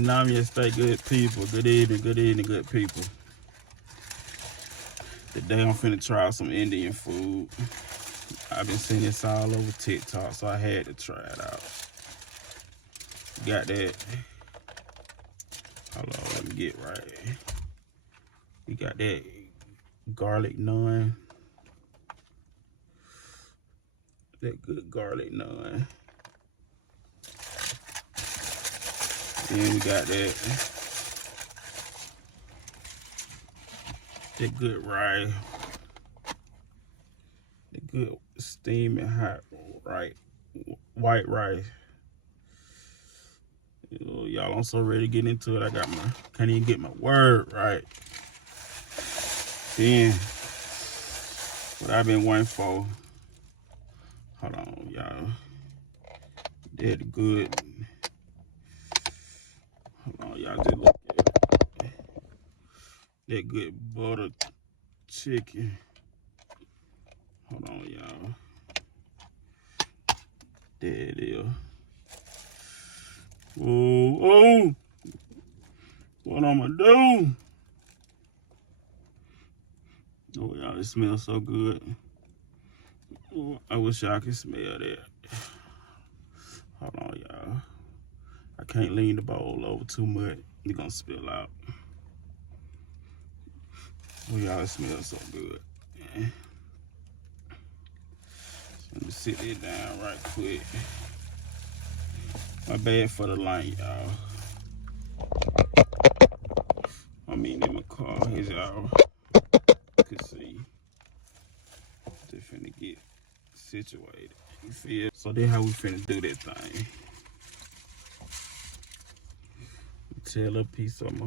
Namaste, good people. Good evening, good people. Today I'm finna try some Indian food. I've been seeing this all over TikTok, so I had to try it out. Got that. Hold on, let me get right. We got that garlic naan. That good garlic naan. Then we got that good rice. The good steaming hot white rice. Y'all, I'm so ready to get into it. Can't even get my word right. Then, what I've been waiting for. Hold on, y'all. That good. Hold on, y'all, just look at it. That good butter chicken. Hold on, y'all. There it is. Oh, what I'ma do? Oh, y'all, it smells so good. Oh, I wish y'all could smell that. Hold on, y'all. I can't lean the bowl over too much. It's gonna spill out. Oh, y'all, it smells so good. Yeah. So let me sit it down right quick. My bad for the light, y'all. I mean, in my car, as y'all could see. Just finna get situated. You feel? So then how we finna do that thing. Tell a piece of my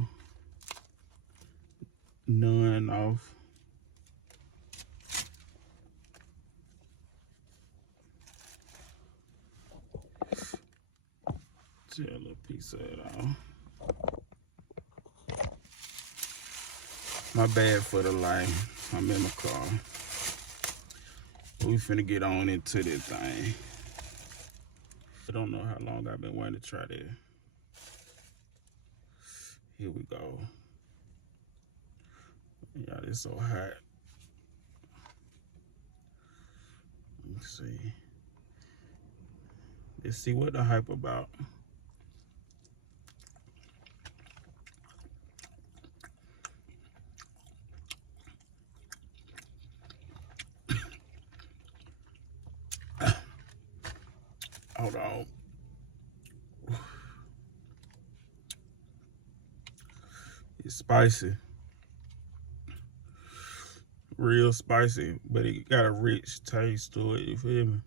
naan off. Tell a piece of it off. My bad for the light. I'm in my car. We finna get on into this thing. I don't know how long I've been wanting to try this. Here we go. Y'all, it's so hot. Let's see. Let's see what the hype about. Hold on. It's spicy. Real spicy, but it got a rich taste to it, you feel me?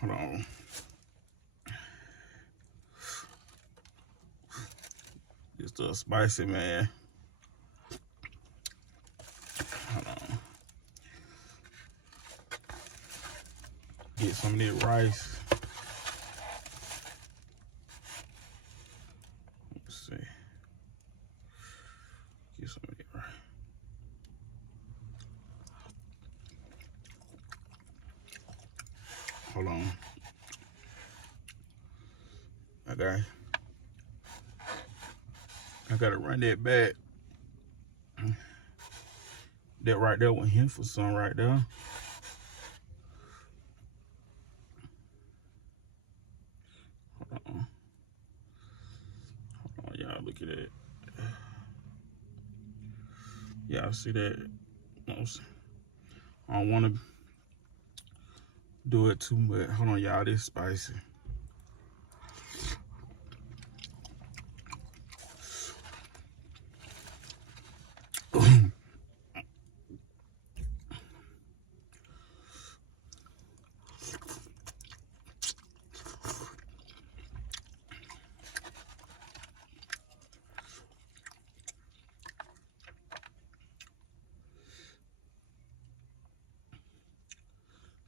Hold on. It's still spicy, man. Hold on. Get some of that rice. Let's see. Get some of that rice. Hold on. Okay. I gotta run that back. That right there went here for some right there. Hold on. Hold on, y'all, look at that. Y'all see that? I don't want to do it too much. Hold on, y'all, this spicy.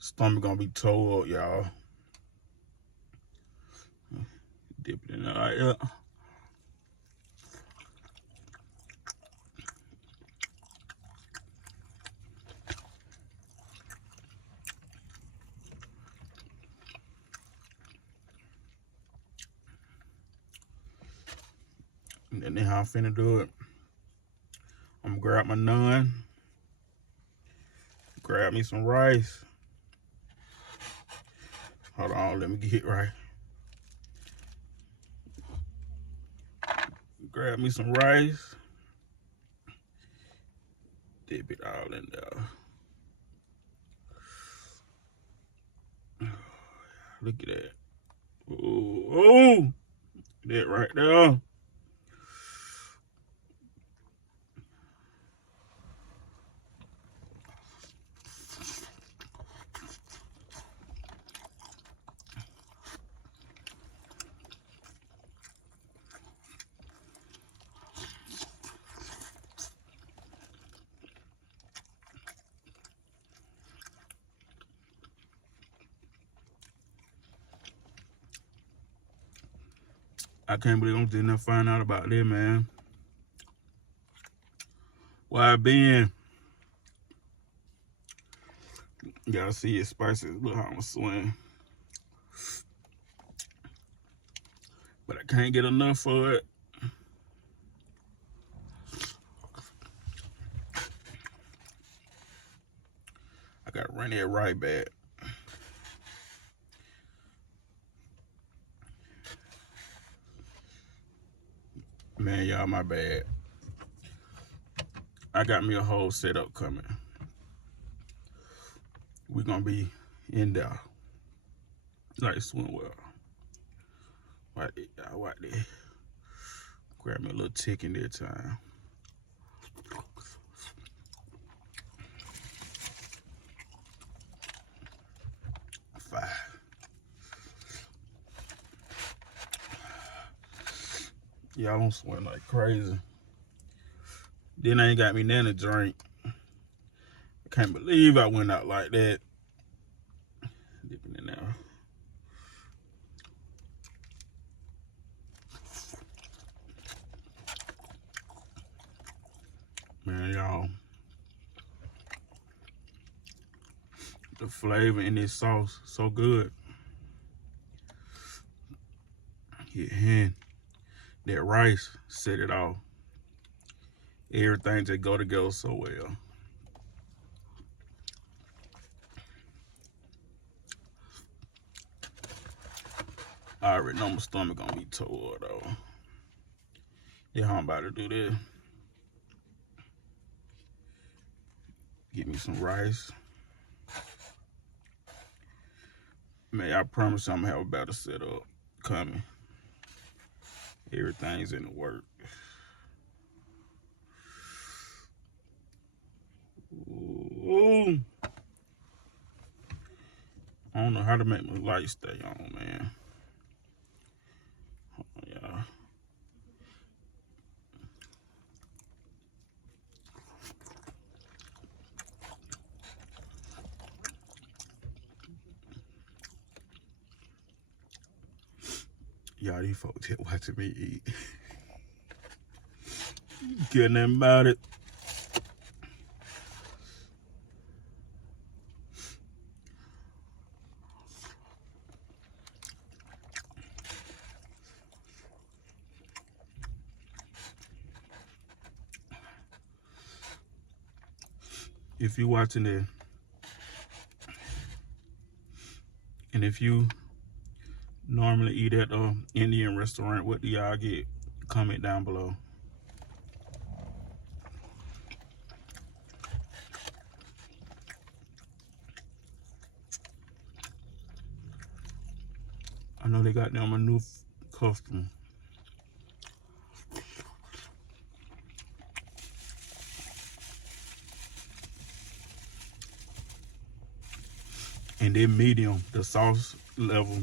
Stomach gonna be tore up, y'all. Dip it in there like that. And then how I'm finna do it. I'm gonna grab my naan, grab me some rice. Hold on, let me get it right. Grab me some rice. Dip it all in there. Look at that. Ooh, that right there. I can't believe I'm just not find out about this, man. Where I been? Y'all see it spicy. Look how I'm swing. But I can't get enough for it. I gotta run it right back. Man, y'all, my bad. I got me a whole setup coming. We're gonna be in there. Like swim well. Right there, y'all, right there. Grab me a little chicken that time. Y'all don't swim like crazy. Then I ain't got me nothing to drink. I can't believe I went out like that. Dipping in there. Man, y'all. The flavor in this sauce, so good. Yeah, that rice set it off. Everything just go together so well. I already know my stomach gonna be tore though. Yeah, how I'm about to do this. Get me some rice. Man, I promise you I'm gonna have a better setup coming. Everything's in the work. Ooh. I don't know how to make my light stay on, man. Oh, yeah. Y'all, these folks here watching me eat. Get nothing about it. If you're watching it, and if you normally eat at an Indian restaurant, what do y'all get? Comment down below. I know they got them a new customer. And then medium, the sauce level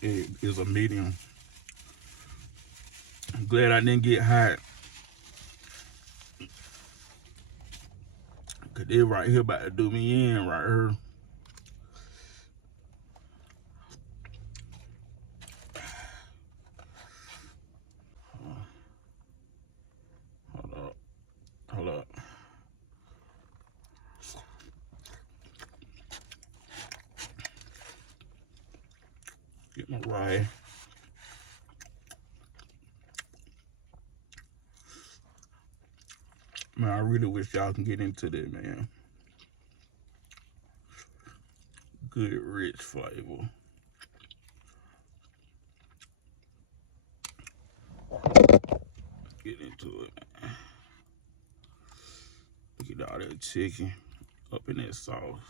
is a medium. I'm glad I didn't get hot. Cause they right here about to do me in right here. Get my rye. Man, I really wish y'all can get into that, man. Good, rich flavor. Get into it, man. Look at all that chicken up in that sauce.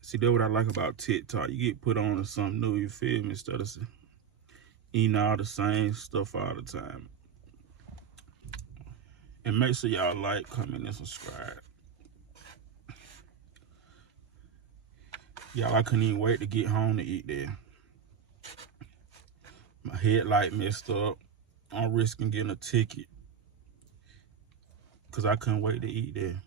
See, that's what I like about TikTok. You get put on to something new, you feel me? Instead of eating all the same stuff all the time. And make sure y'all like, comment, and subscribe. Y'all, I couldn't even wait to get home to eat there. My headlight messed up. I'm risking getting a ticket because I couldn't wait to eat there.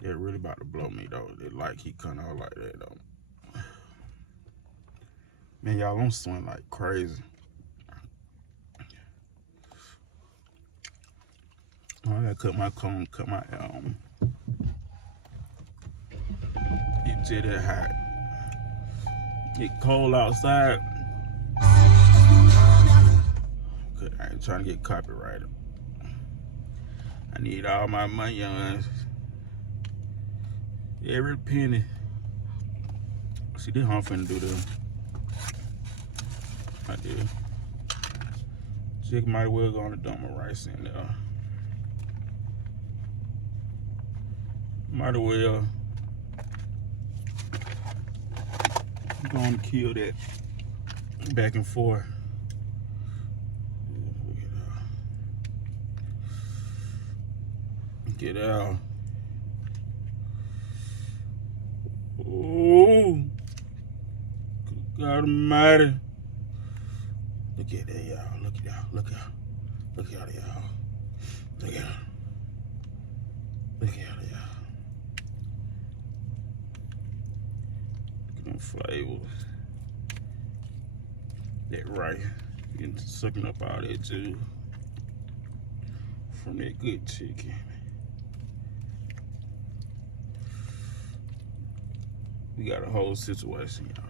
They're really about to blow me though. They like he cut out like that though. Man, y'all, I'm sweating like crazy. I gotta cut my cone, cut my It's just that hot. Get cold outside. I ain't trying to get copyrighted. I need all my money on every penny. See, this how I'm finna do this. I did. Chick might well go on to dump my rice in there. Might as well going to kill that back and forth. Get out. Oh, God Almighty. Look at that, y'all. Look at y'all. Look out. Look out, y'all. Look out. Look out, y'all. Look at them flavors. That rice. Getting sucking up all that too. From that good chicken. We got a whole situation, y'all.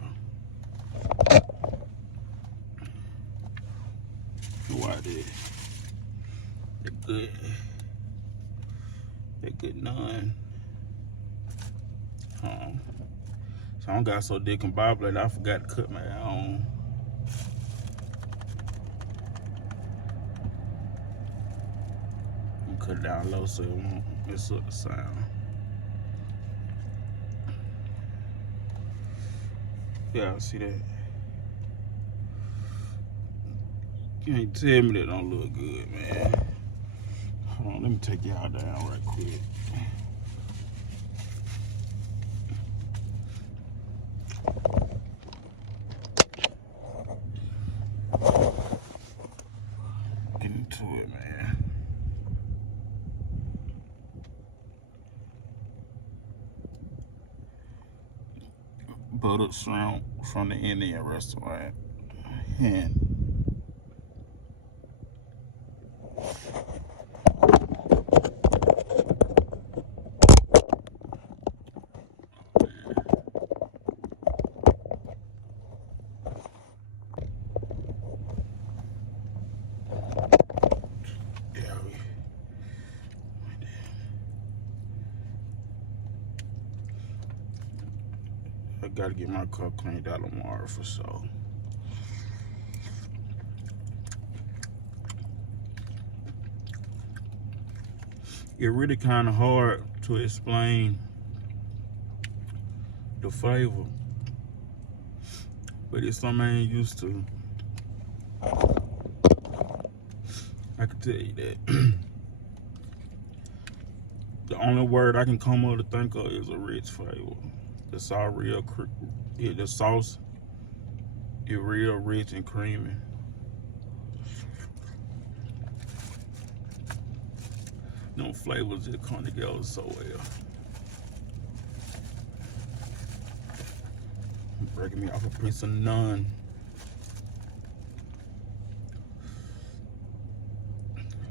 Why that good none. So I don't got so dick and bob that I forgot to cut my own. Cut it down low so it won't mess up the sound. Yeah, see that? You ain't tell me that don't look good, man. Hold on, let me take y'all down right quick. Get into it, man. Buttered shrimp from the Indian restaurant. And I gotta get my car cleaned out tomorrow for sure. It's really kind of hard to explain the flavor, but it's something I ain't used to. I can tell you that. The only word I can come up to think of is a rich flavor. The sauce real, the sauce is real rich and creamy. No flavors just come together so well. Breaking me off a piece of none.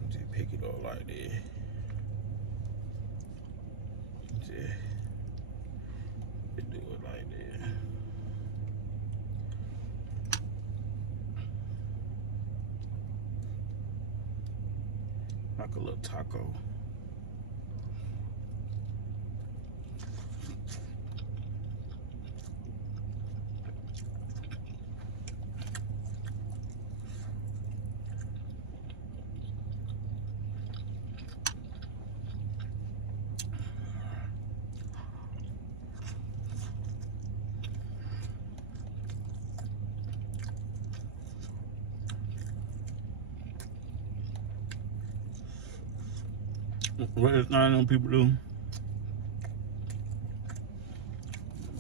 Just pick it up like that. Just Like a little taco. What is none of them people do?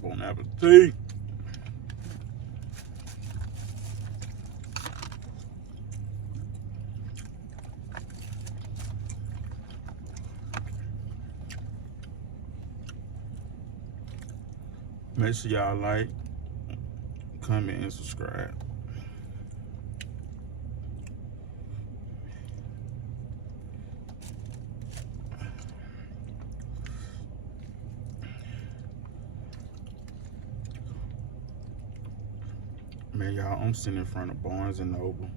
Bon appetit. Make sure y'all like, comment, and subscribe. Man, y'all, I'm sitting in front of Barnes and Noble.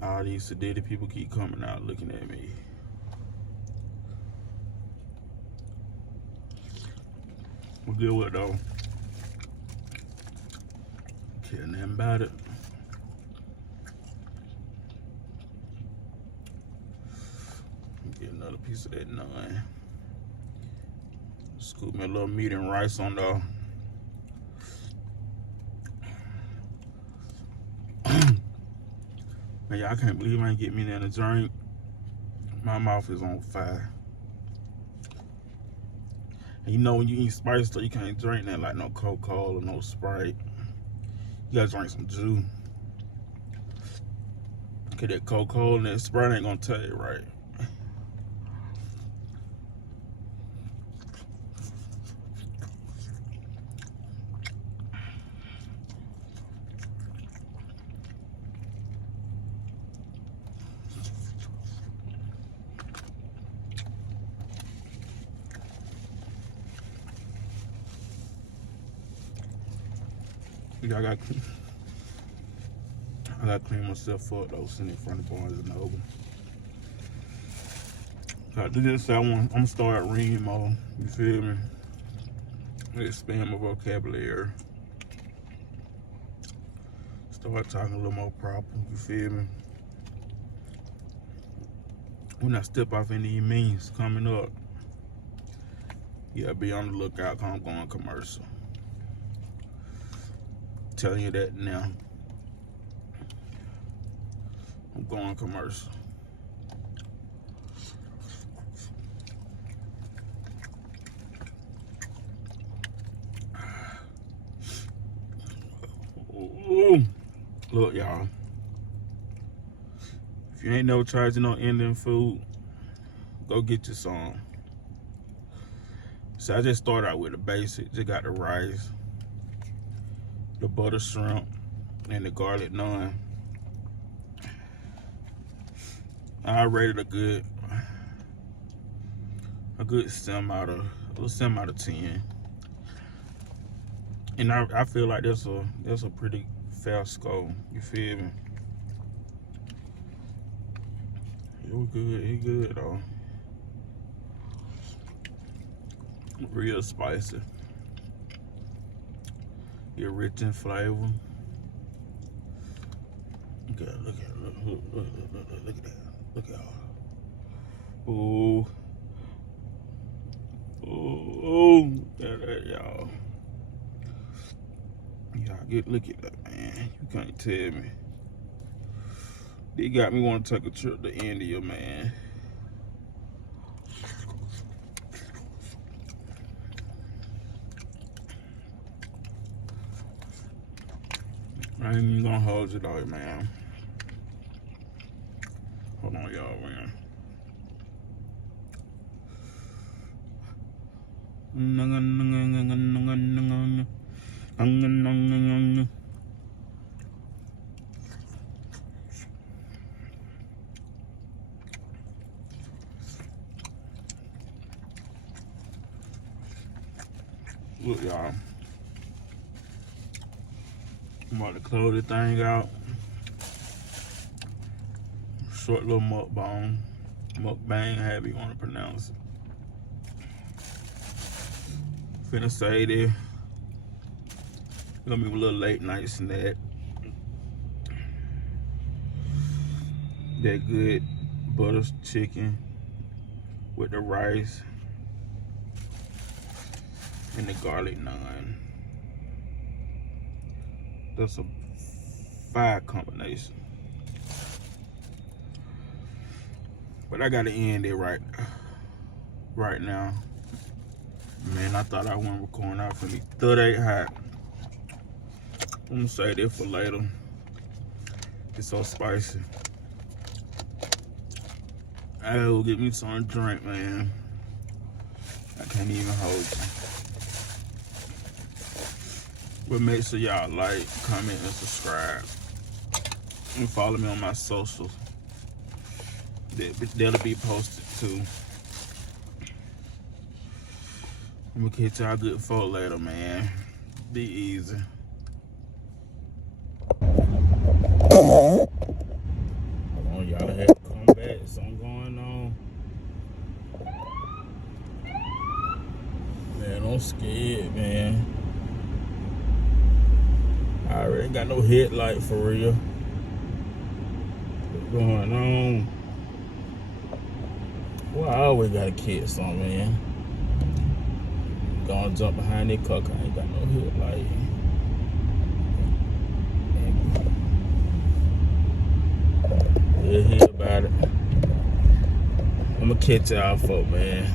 All these sedated people keep coming out looking at me. Well, good what though? Care nothing about it. Get another piece of that naan. Scoop me a little meat and rice on the man, y'all can't believe I ain't get me nothing to drink. My mouth is on fire. And you know when you eat spice stuff, you can't drink that like no Coca-Cola, no Sprite. You gotta drink some juice. Cause that Coca-Cola and that Sprite ain't gonna tell you right. I gotta clean myself up though, sitting in front of Barnes and Noble. I do this, I'm gonna start reading more, you feel me? Expand my vocabulary. Start talking a little more proper, you feel me? When I step off in these means coming up, yeah, be on the lookout cause I'm going commercial. Telling you that now. I'm going commercial. Ooh. Look, y'all. If you ain't never tried no Indian food, go get you some. So I just started out with the basic. Just got the rice, the butter shrimp, and the garlic naan. I rated a good 7 out of 10. And I feel like that's a pretty fair score. You feel me? It was good. It good though. Real spicy. You're rich in flavor. Look at that. Look at that. Look at all. Ooh. Ooh. Look at that, y'all. Y'all look at that, man. You can't tell me. They got me want to take a trip to India, man. I ain't even gonna hold you though, man. Hold on, y'all, man. Look, y'all. I'm about to close this thing out. short little mukbang. Mukbang, however you want to pronounce it. Finna say this. Gonna be a little late night snack. That good butter chicken with the rice and the garlic naan. That's a fire combination. But I gotta end it right now. Man, I thought I wasn't recording out for me. 38 hot. I'm gonna say this for later. It's so spicy. I gotta go get me some drink, man. I can't even hold you. But make sure y'all like, comment, and subscribe. And follow me on my socials. That'll be posted too. I'm gonna catch y'all good folk later, man. Be easy. Hold on, y'all had to come back. Something going on. Man, I'm scared, man. I already got no headlight for real. What's going on? Well, I always gotta catch something, man. Gonna jump behind that car, I ain't got no headlight. We'll hear about it. I'm gonna catch y'all folk, man.